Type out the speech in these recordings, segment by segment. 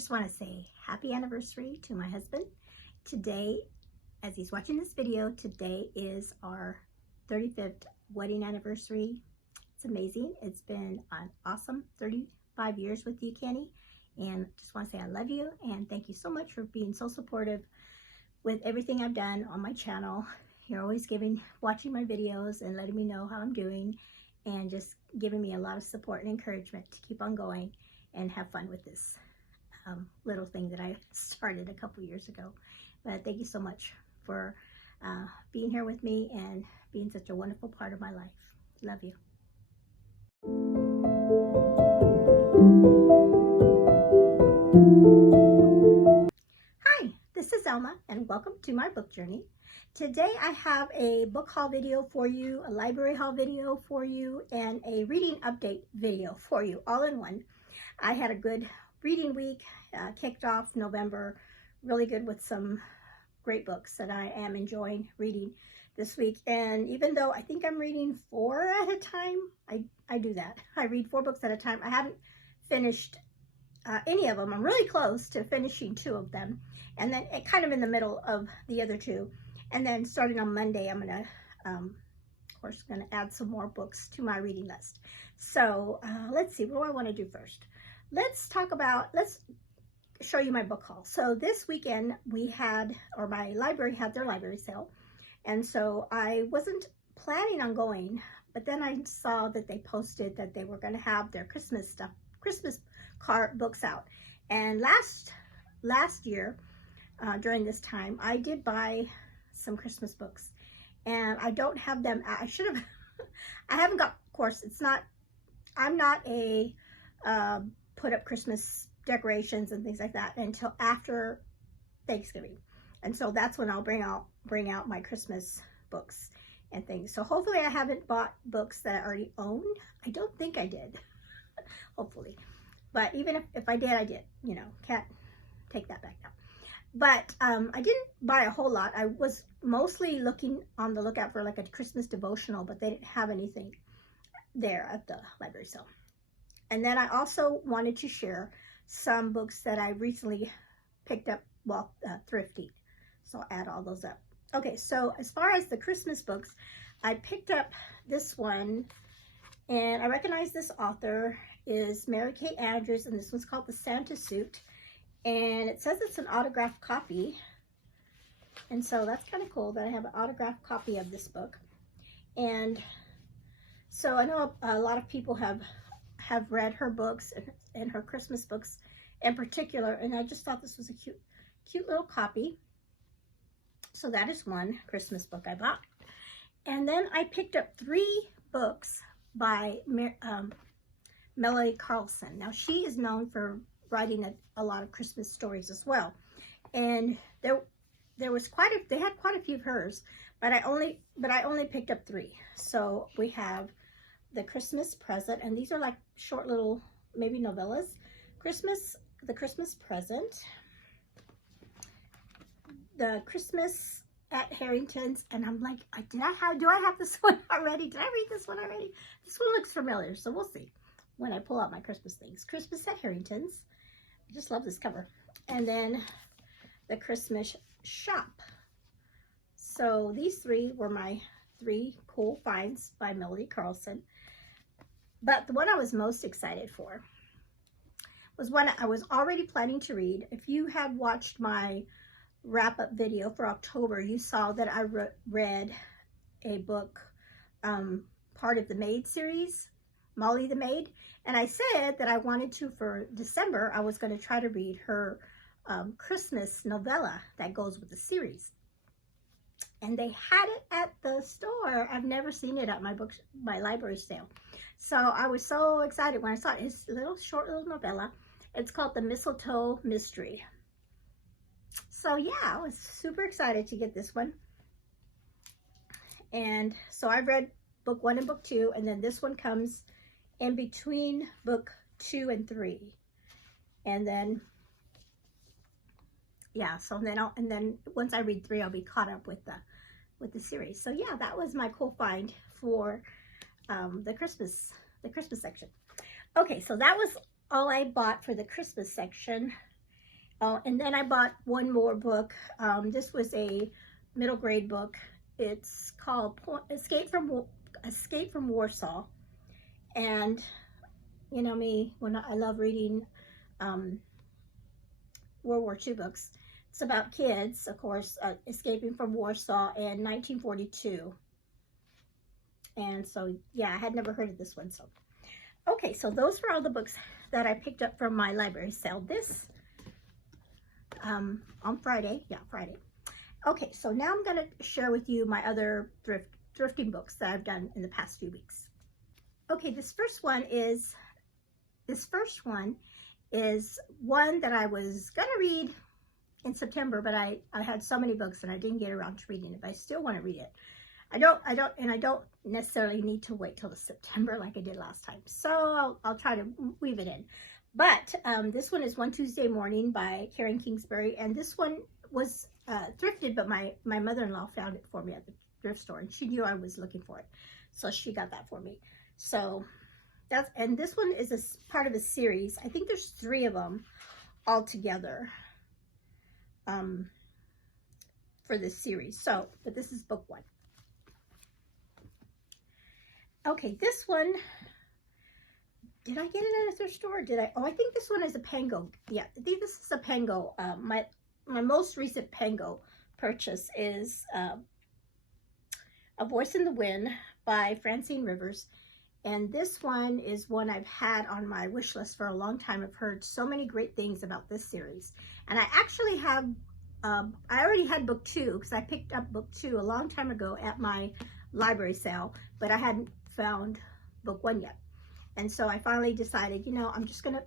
just want to say happy anniversary to my husband. Today, as he's watching this video, today is our 35th wedding anniversary. It's amazing. It's been an awesome 35 years with you, Kenny. And just want to say I love you and thank you so much for being so supportive with everything I've done on my channel. You're always watching my videos and letting me know how I'm doing and just giving me a lot of support and encouragement to keep on going and have fun with this little thing that I started a couple years ago. But thank you so much for being here with me and being such a wonderful part of my life. Love you. Hi, this is Elma and welcome to my book journey. Today I have a book haul video for you, a library haul video for you, and a reading update video for you, all in one. I had a good reading week, kicked off November really good with some great books that I am enjoying reading this week. And even though I think I'm reading 4 at a time, I do that. I read 4 books at a time. I haven't finished any of them. I'm really close to finishing 2 of them. And then kind of in the middle of the other 2. And then starting on Monday, I'm going to, of course, going to add some more books to my reading list. So let's see, what do I want to do first? Let's show you my book haul. So this weekend we had, or my library had their library sale. And so I wasn't planning on going, but then I saw that they posted that they were going to have their Christmas card books out. And last year, during this time, I did buy some Christmas books. And I don't have them. I should have, I haven't got, of course, I'm not a put up Christmas decorations and things like that until after Thanksgiving. And so that's when I'll bring out my Christmas books and things. So hopefully I haven't bought books that I already own. I don't think I did, hopefully. But even if I did, I did. You know, can't take that back now. But I didn't buy a whole lot. I was mostly on the lookout for like a Christmas devotional, but they didn't have anything there at the library sale. And then I also wanted to share some books that I recently picked up while thrifting. So I'll add all those up. Okay, so as far as the Christmas books, I picked up this one, and I recognize this author is Mary Kay Andrews, and this one's called The Santa Suit. And it says it's an autographed copy. And so that's kind of cool that I have an autographed copy of this book. And so I know a lot of people have read her books and her Christmas books in particular, and I just thought this was a cute little copy. So that is one Christmas book I bought. And then I picked up 3 books by Melody Carlson. Now she is known for writing a lot of Christmas stories as well. And there was they had quite a few of hers, but I only picked up 3. So we have The Christmas Present, and these are like short little, maybe novellas. The Christmas Present, The Christmas at Harrington's, and I'm like, do I have this one already? Did I read this one already? This one looks familiar, so we'll see when I pull out my Christmas things. Christmas at Harrington's. I just love this cover. And then The Christmas Shop. So these 3 were my 3 cool finds by Melody Carlson. But the one I was most excited for was one I was already planning to read. If you had watched my wrap-up video for October, you saw that I read a book, part of the Maid series, Molly the Maid. And I said that I wanted to, for December, I was going to try to read her Christmas novella that goes with the series. And they had it at the store. I've never seen it at my library sale. So I was so excited when I saw it. It's a short little novella. It's called The Mistletoe Mystery. So yeah, I was super excited to get this one. And so I read book 1 and book 2, and then this one comes in between book 2 and 3. And then, yeah, so then once I read 3, I'll be caught up with the series. So yeah, that was my cool find for the Christmas section. Okay, so that was all I bought for the Christmas section. Oh, and then I bought one more book. This was a middle grade book. It's called Escape from Warsaw. And you know me, when I love reading um, World War II books. It's about kids, of course, escaping from Warsaw in 1942. And so, yeah, I had never heard of this one. So, okay, so those were all the books that I picked up from my library sale this on Friday. Yeah, Friday. Okay, so now I'm going to share with you my other thrifting books that I've done in the past few weeks. Okay, this first one is one that I was going to read in September, but I had so many books and I didn't get around to reading it, but I still want to read it. I don't necessarily need to wait till the September like I did last time. So I'll try to weave it in. But this one is One Tuesday Morning by Karen Kingsbury. And this one was thrifted, but my mother-in-law found it for me at the thrift store. And she knew I was looking for it. So she got that for me. So and this one is a part of a series. I think there's 3 of them all together for this series. So, but this is book 1. Okay, this one, did I get it at a thrift store? Oh, I think this one is a Pango. Yeah, I think this is a Pango. My most recent Pango purchase is A Voice in the Wind by Francine Rivers. And this one is one I've had on my wish list for a long time. I've heard so many great things about this series. And I actually have, I already had book 2 because I picked up book 2 a long time ago at my library sale, but I hadn't found book 1 yet. And so I finally decided, you know, I'm just going to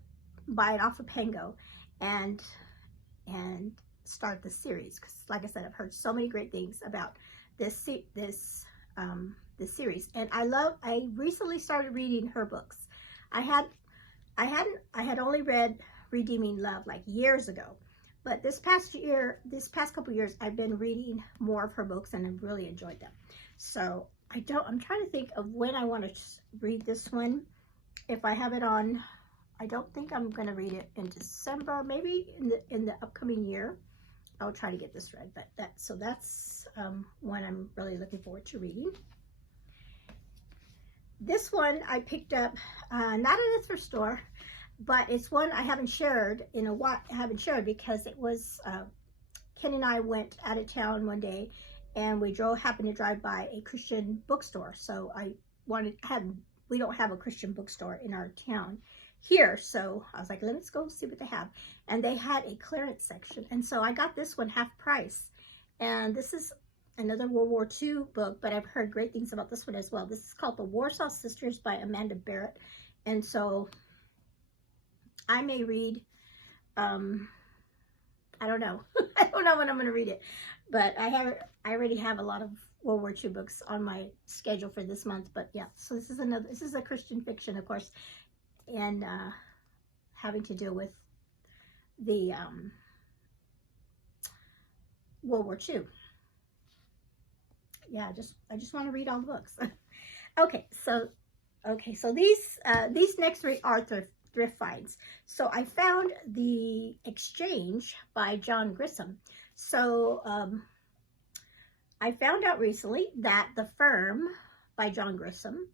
buy it off of Pango and start the series. Because like I said, I've heard so many great things about this series, and I recently started reading her books. I had only read Redeeming Love like years ago, but this past couple years I've been reading more of her books and I've really enjoyed them. So I'm trying to think of when I want to read this one. If I have it on, I don't think I'm going to read it in December, maybe in the upcoming year. I'll try to get this read, but that's one I'm really looking forward to reading. This one I picked up not at a thrift store, but it's one I haven't shared in a while. I haven't shared because it was Ken and I went out of town one day, and we happened to drive by a Christian bookstore. So we don't have a Christian bookstore in our town here, so I was like, let's go see what they have. And they had a clearance section, and so I got this one half price. And this is another World War II book, but I've heard great things about this one as well. This is called The Warsaw Sisters by Amanda Barrett. And so I may read, I don't know. I don't know when I'm going to read it, but I already have a lot of World War II books on my schedule for this month. But yeah, so this is a Christian fiction, of course, and having to deal with the World War II. Yeah, I just want to read all the books. Okay, so these next 3 are thrift finds. So I found The Exchange by John Grisham. So I found out recently that The Firm by John Grisham,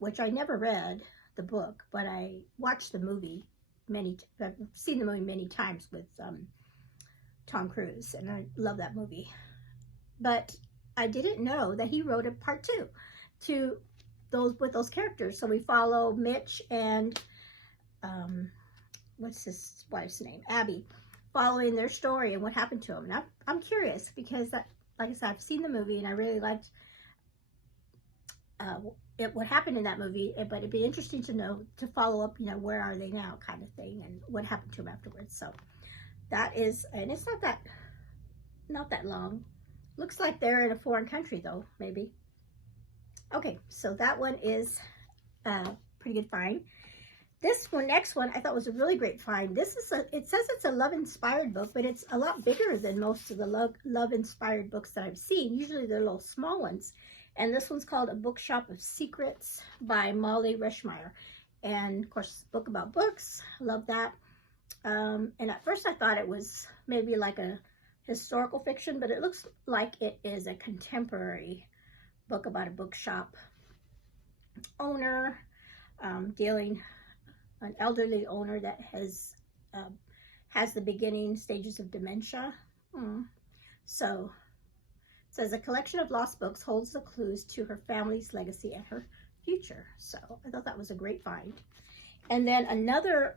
which I never read the book, but I watched the movie I've seen the movie many times with Tom Cruise, and I love that movie. But I didn't know that he wrote a part 2 to those characters. So we follow Mitch and what's his wife's name, Abby, following their story and what happened to them. And I'm curious because like I said, I've seen the movie and I really liked what happened in that movie. But it'd be interesting to follow up, where are they now, kind of thing, and what happened to them afterwards. So that is, and it's not that long. Looks like they're in a foreign country though, maybe. Okay, so that one is pretty good find. Next one, I thought was a really great find. It says it's a love-inspired book, but it's a lot bigger than most of the love-inspired books that I've seen. Usually they're little small ones. And this one's called A Bookshop of Secrets by Molly Reschmeyer. And of course, book about books. I love that. And at first I thought it was maybe like a historical fiction, but it looks like it is a contemporary book about a bookshop owner, dealing an elderly owner that has the beginning stages of dementia. So it says a collection of lost books holds the clues to her family's legacy and her future. So I thought that was a great find. And then another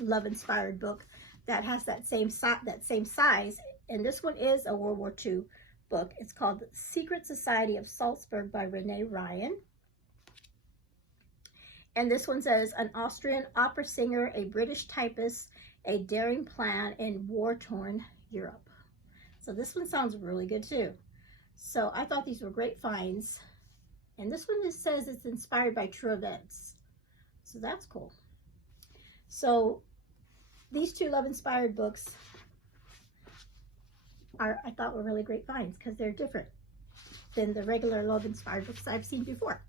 love-inspired book that has that same size, and this one is a World War II book. It's called The Secret Society of Salzburg by Renee Ryan. And this one says, an Austrian opera singer, a British typist, a daring plan in war-torn Europe. So this one sounds really good too. So I thought these were great finds. And this one just says it's inspired by true events. So that's cool. So these two love-inspired books I thought were really great finds because they're different than the regular love-inspired books I've seen before.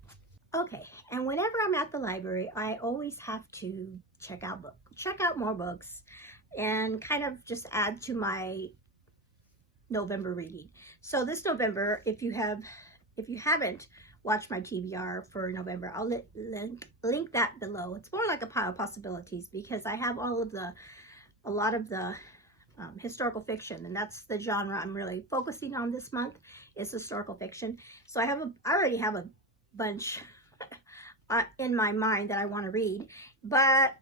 Okay, and whenever I'm at the library, I always have to check out more books and kind of just add to my November reading. So this November, if you haven't watched my TBR for November, I'll link that below. It's more like a pile of possibilities because I have a lot of the historical fiction, and that's the genre I'm really focusing on this month, is historical fiction. So I already have a bunch in my mind that I want to read, but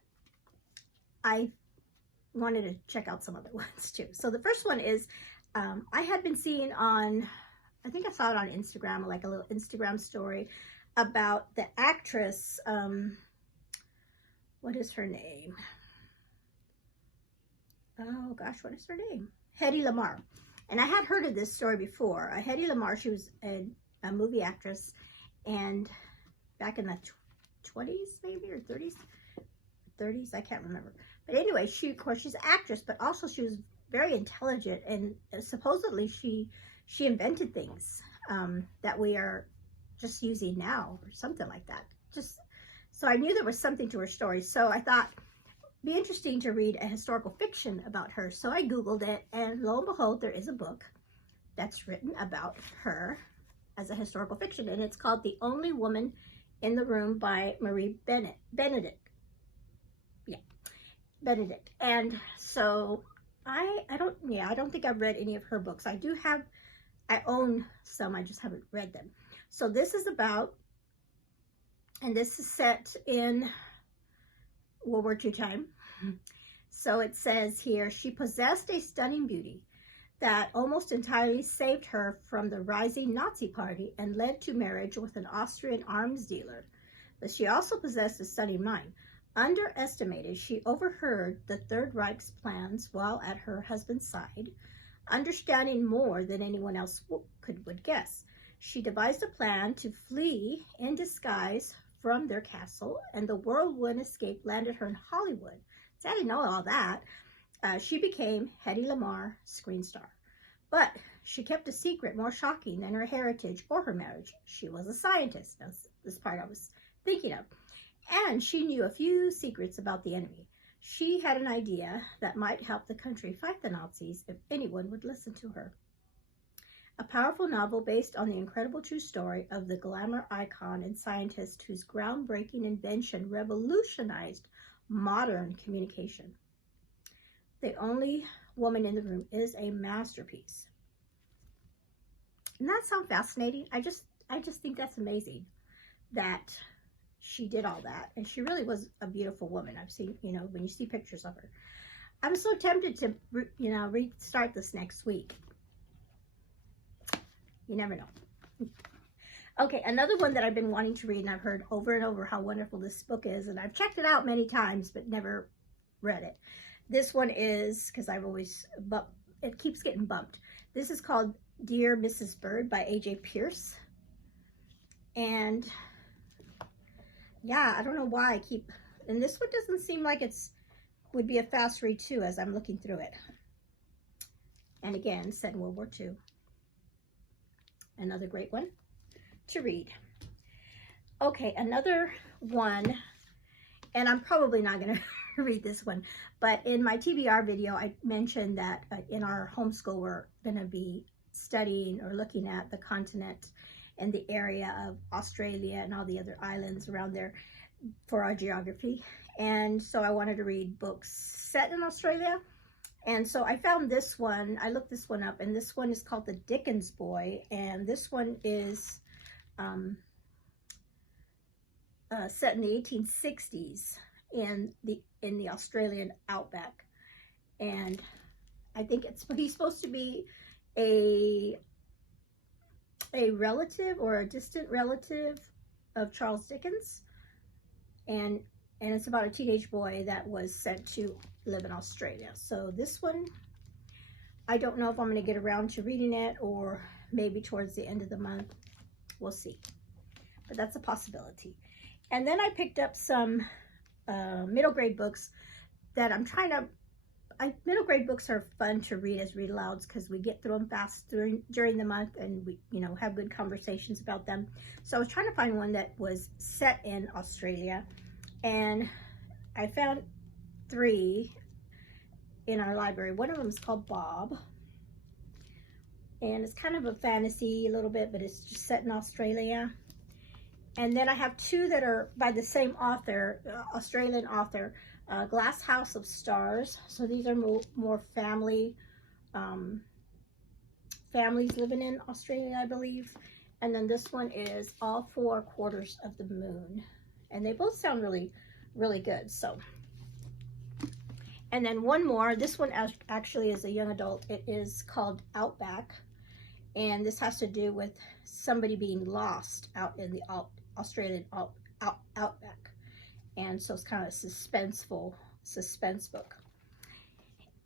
I wanted to check out some other ones too. So the first one is, I had been seeing on, I think I saw it on Instagram, like a little Instagram story about the actress, what is her name? Oh gosh, what is her name? Hedy Lamarr. And I had heard of this story before. Hedy Lamarr, she was a movie actress, and back in the 20s maybe, or 30s, I can't remember. But anyway, of course she's an actress, but also she was very intelligent, and supposedly she invented things that we are just using now, or something like that. So I knew there was something to her story. So I thought it'd be interesting to read a historical fiction about her. So I Googled it, and lo and behold, there is a book that's written about her as a historical fiction, and it's called The Only Woman in the Room by Marie Benedict. Yeah, Benedict. And so I don't think I've read any of her books. I own some, I just haven't read them. So this is about, and this is set in World War II time. So it says here, she possessed a stunning beauty that almost entirely saved her from the rising Nazi party and led to marriage with an Austrian arms dealer. But she also possessed a stunning mind. Underestimated, she overheard the Third Reich's plans while at her husband's side, understanding more than anyone else would guess. She devised a plan to flee in disguise from their castle, and the whirlwind escape landed her in Hollywood. So I didn't know all that. She became Hedy Lamarr, screen star. But she kept a secret more shocking than her heritage or her marriage. She was a scientist. That's this part I was thinking of. And she knew a few secrets about the enemy. She had an idea that might help the country fight the Nazis if anyone would listen to her. A powerful novel based on the incredible true story of the glamour icon and scientist whose groundbreaking invention revolutionized modern communication. The Only Woman in the Room is a masterpiece. And that sounds fascinating. I just think that's amazing that she did all that, and she really was a beautiful woman. I've seen, when you see pictures of her. I'm so tempted to, restart this next week. You never know. Okay, another one that I've been wanting to read, and I've heard over and over how wonderful this book is, and I've checked it out many times, but never read it. This one is, because it keeps getting bumped. This is called Dear Mrs. Bird by A.J. Pierce. And yeah, I don't know why and this one doesn't seem like would be a fast read too, as I'm looking through it. And again, set in World War II. Another great one to read. Okay, another one, and I'm probably not going to read this one. But in my TBR video, I mentioned that in our homeschool, we're going to be studying or looking at the continent and the area of Australia and all the other islands around there for our geography. And so I wanted to read books set in Australia. And so I found this one. I looked this one up, and this one is called The Dickens Boy. And this one is set in the 1860s in the Australian outback. And I think he's supposed to be a relative or a distant relative of Charles Dickens. And it's about a teenage boy that was sent to live in Australia. So this one, I don't know if I'm going to get around to reading it, or maybe towards the end of the month. We'll see. But that's a possibility. And then I picked up some middle grade books that I'm trying to... middle grade books are fun to read as read alouds because we get through them fast during the month, and we have good conversations about them. So I was trying to find one that was set in Australia, and I found 3 in our library. One of them is called Bob, and it's kind of a fantasy a little bit, but it's just set in Australia. And then I have 2 that are by the same author, Australian author, Glass House of Stars. So these are more family, families living in Australia, I believe. And then this one is All 4 Quarters of the Moon. And they both sound really, really good. So, and then one more. This one actually is a young adult. It is called Outback. And this has to do with somebody being lost out in the Australian outback. And so it's kind of a suspense book.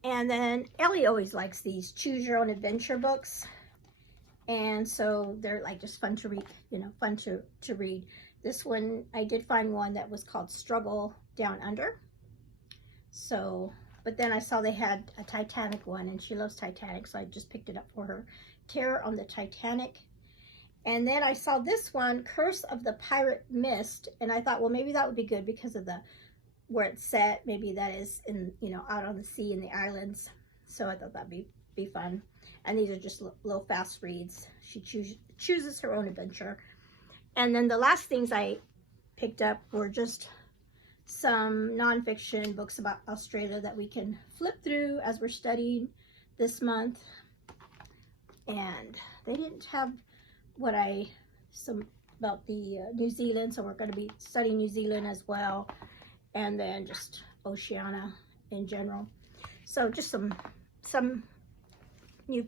And then Ellie always likes these choose your own adventure books. And so they're like just fun to read, fun to read. This one, I did find one that was called Struggle Down Under. So, but then I saw they had a Titanic one, and she loves Titanic, so I just picked it up for her. Terror on the Titanic. And then I saw this one, Curse of the Pirate Mist, and I thought, well, maybe that would be good because of where it's set. Maybe that is in, out on the sea in the islands. So I thought that'd be fun. And these are just little fast reads. She chooses her own adventure. And then the last things I picked up were just some nonfiction books about Australia that we can flip through as we're studying this month. And they didn't have about the New Zealand, so we're going to be studying New Zealand as well, and then just Oceania in general. So just some new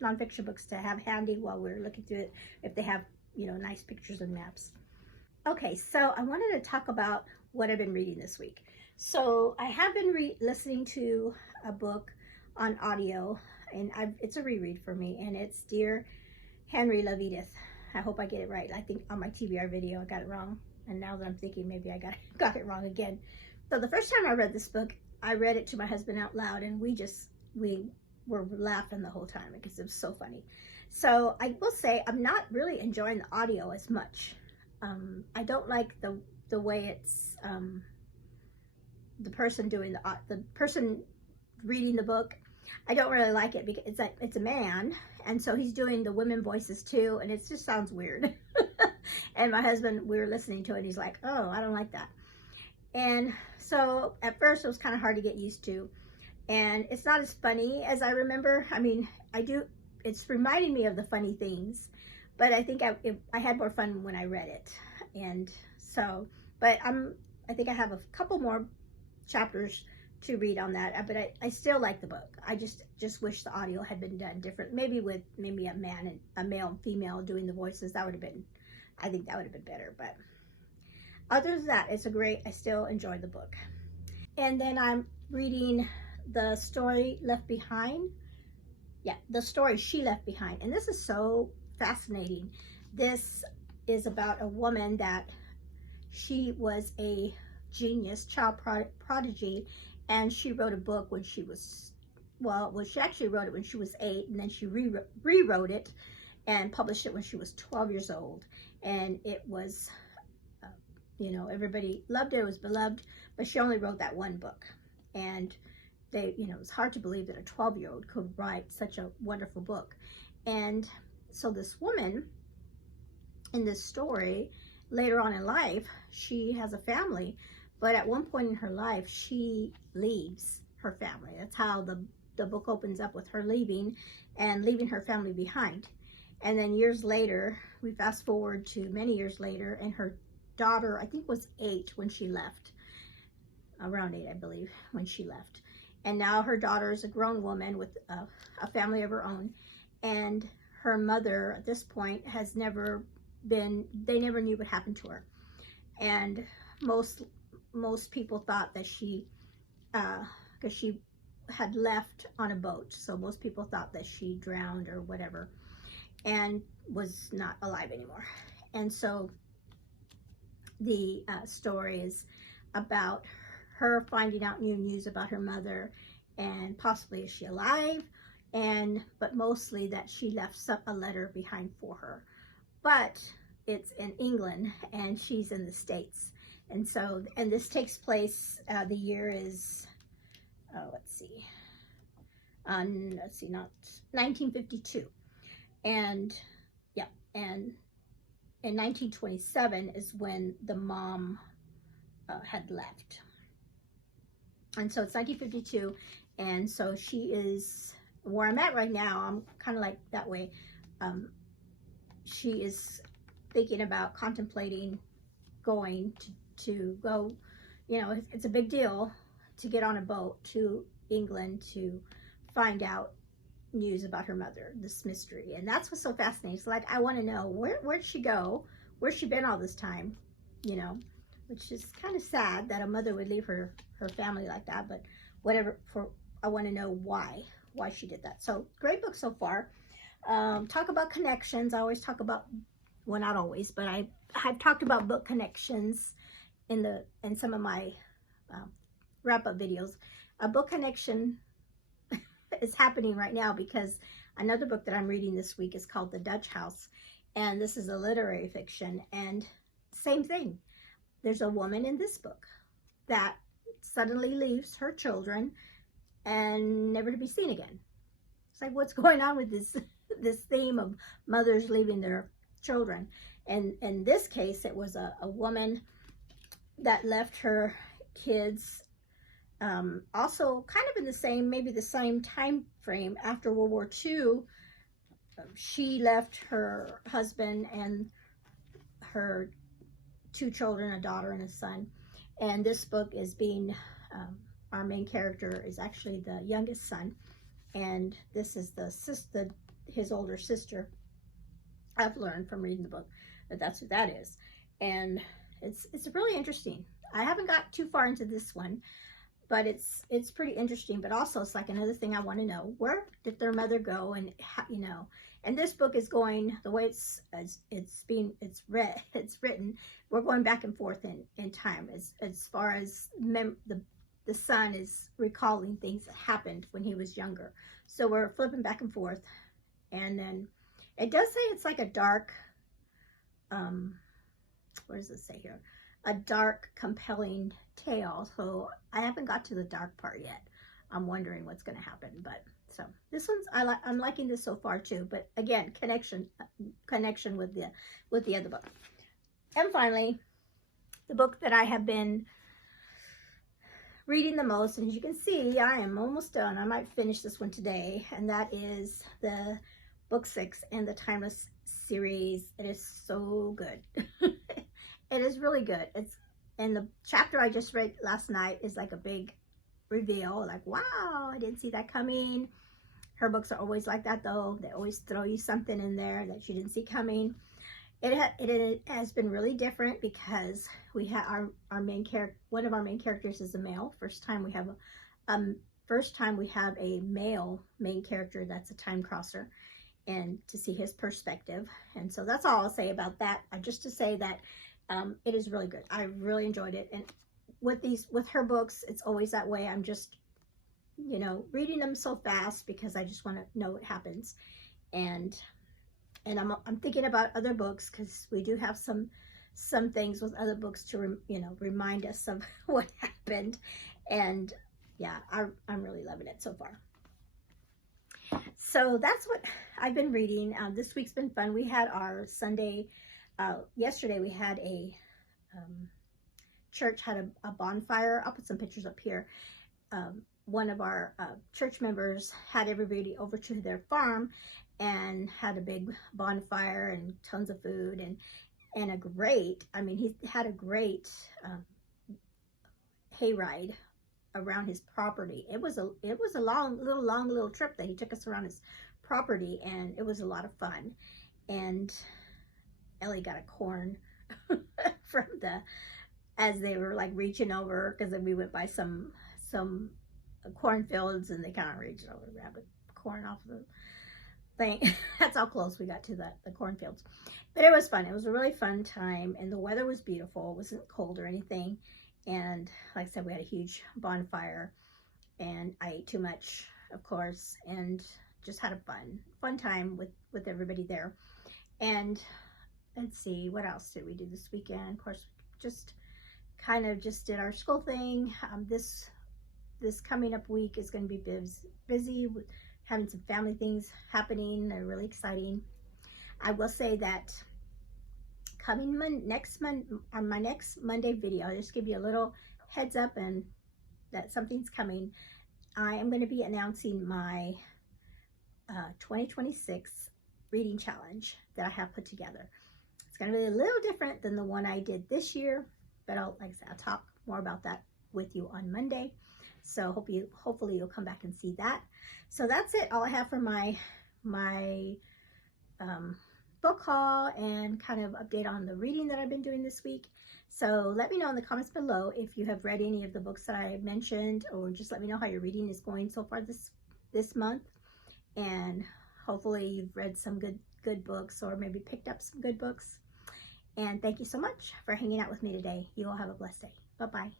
nonfiction books to have handy while we're looking through it, if they have nice pictures and maps. Okay, so I wanted to talk about what I've been reading this week. So I have been listening to a book on audio, and it's a reread for me, and it's Dear Henry Love Edith. I hope I get it right. I think on my TBR video I got it wrong, and now that I'm thinking maybe I got it wrong again. So the first time I read this book, I read it to my husband out loud, and we were laughing the whole time because it was so funny. So I will say I'm not really enjoying the audio as much. I don't like the way it's the person reading the book. I don't really like it because it's a man, and so he's doing the women voices too, and it just sounds weird. And my husband, we were listening to it, he's like, oh, I don't like that. And so at first it was kind of hard to get used to, and it's not as funny as I remember. I mean, it's reminding me of the funny things, but I think I had more fun when I read it. And so, but I think I have a couple more chapters to read on that, but I still like the book. I just wish the audio had been done different, maybe with a male and female doing the voices. That would have been, I think that would have been better. But other than that, I still enjoyed the book. And then I'm reading the story Left Behind. Yeah, the story She Left Behind. And this is so fascinating. This is about a woman that she was a genius, child prodigy, and she wrote a book when she was, she actually wrote it when she was 8, and then she rewrote it and published it when she was 12 years old. And it was You know, everybody loved it. It was beloved, but she only wrote that one book. And they, you know, it's hard to believe that a 12-year-old could write such a wonderful book. And so this woman in this story, later on in life, she has a family, but at one point in her life, she leaves her family. That's how the book opens up, with her leaving and leaving her family behind. And then years later, we fast forward to many years later, and her daughter, I think, was 8 when she left, around 8, I believe, when she left. And now her daughter is a grown woman with a family of her own, and her mother at this point has never been, they never knew what happened to her. And most people thought that she, because she had left on a boat, so most people thought that she drowned or whatever and was not alive anymore. And so the story is about her finding out new news about her mother, and possibly is she alive, but mostly that she left a letter behind for her. But it's in England and she's in the States. And so, and this takes place, the year is, let's see, not 1952. And yeah, and in 1927 is when the mom had left. And so it's 1952, and so she is, where I'm at right now, I'm kind of like that way. She is thinking about contemplating going to go, you know, it's a big deal to get on a boat to England to find out news about her mother, this mystery. And that's what's so fascinating. It's like, I want to know, where'd she go? Where's she been all this time? You know, which is kind of sad that a mother would leave her family like that, but whatever, I want to know why she did that. So great book so far. Talk about connections. I always talk about, well, not always, but I've talked about book connections in some of my wrap-up videos. A book connection is happening right now because another book that I'm reading this week is called The Dutch House, and this is a literary fiction, and same thing. There's a woman in this book that suddenly leaves her children and never to be seen again. It's like, what's going on with this theme of mothers leaving their children? And in this case, it was a woman that left her kids also kind of in the same, maybe the same time frame after World War II. She left her husband and her 2 children, a daughter and a son. And this book is being, our main character is actually the youngest son, and this is the sister, his older sister. I've learned from reading the book that that's what that is, and it's really interesting. I haven't got too far into this one, but it's pretty interesting. But also, it's like another thing I want to know: where did their mother go? And you know, and this book is going, the way it's written, we're going back and forth in time as far as the son is recalling things that happened when he was younger. So we're flipping back and forth, and then it does say it's like a dark, what does it say here? A dark, compelling tale. So I haven't got to the dark part yet. I'm wondering what's going to happen. But so this one's, I'm liking this so far too. But again, connection with the other book. And finally, the book that I have been reading the most, and as you can see, I am almost done. I might finish this one today, and that is the book 6 in the Timeless series. It is so good. It is really good. And the chapter I just read last night is like a big reveal, like, wow, I didn't see that coming. Her books are always like that though. They always throw you something in there that you didn't see coming. It has been really different because we have our main character, one of our main characters is a male. First time we have a male main character that's a time crosser, and to see his perspective. And so that's all I'll say about that. Just to say that it is really good. I really enjoyed it. And with her books, it's always that way. I'm just, you know, reading them so fast because I just want to know what happens. And I'm thinking about other books because we do have some some things with other books to, remind us of what happened. And yeah, I'm really loving it so far. So that's what I've been reading. This week's been fun. We had our Sunday, yesterday we had a, church had a bonfire. I'll put some pictures up here. One of our church members had everybody over to their farm and had a big bonfire and tons of food and a great, he had a great hayride around his property. It was a long little trip that he took us around his property, and it was a lot of fun. And Ellie got a corn from as they were like reaching over, because then we went by some cornfields, and they kind of reached over and grabbed the corn off the thing. That's how close we got to the cornfields. But it was fun. It was a really fun time, and the weather was beautiful. It wasn't cold or anything. And like I said, we had a huge bonfire, and I ate too much, of course, and just had a fun time with everybody there. And let's see, what else did we do this weekend? Of course, just kind of just did our school thing. This coming up week is going to be busy with having some family things happening. They're really exciting. I will say that coming next month on my next Monday video, I'll just give you a little heads up and that something's coming. I am going to be announcing my 2026 reading challenge that I have put together. It's going to be a little different than the one I did this year, but like I said, I'll talk more about that with you on Monday. So hopefully you'll come back and see that. So that's it. All I have for my book haul and kind of update on the reading that I've been doing this week. So let me know in the comments below if you have read any of the books that I mentioned, or just let me know how your reading is going so far this month. And hopefully you've read some good books, or maybe picked up some good books. And thank you so much for hanging out with me today. You all have a blessed day. Bye-bye.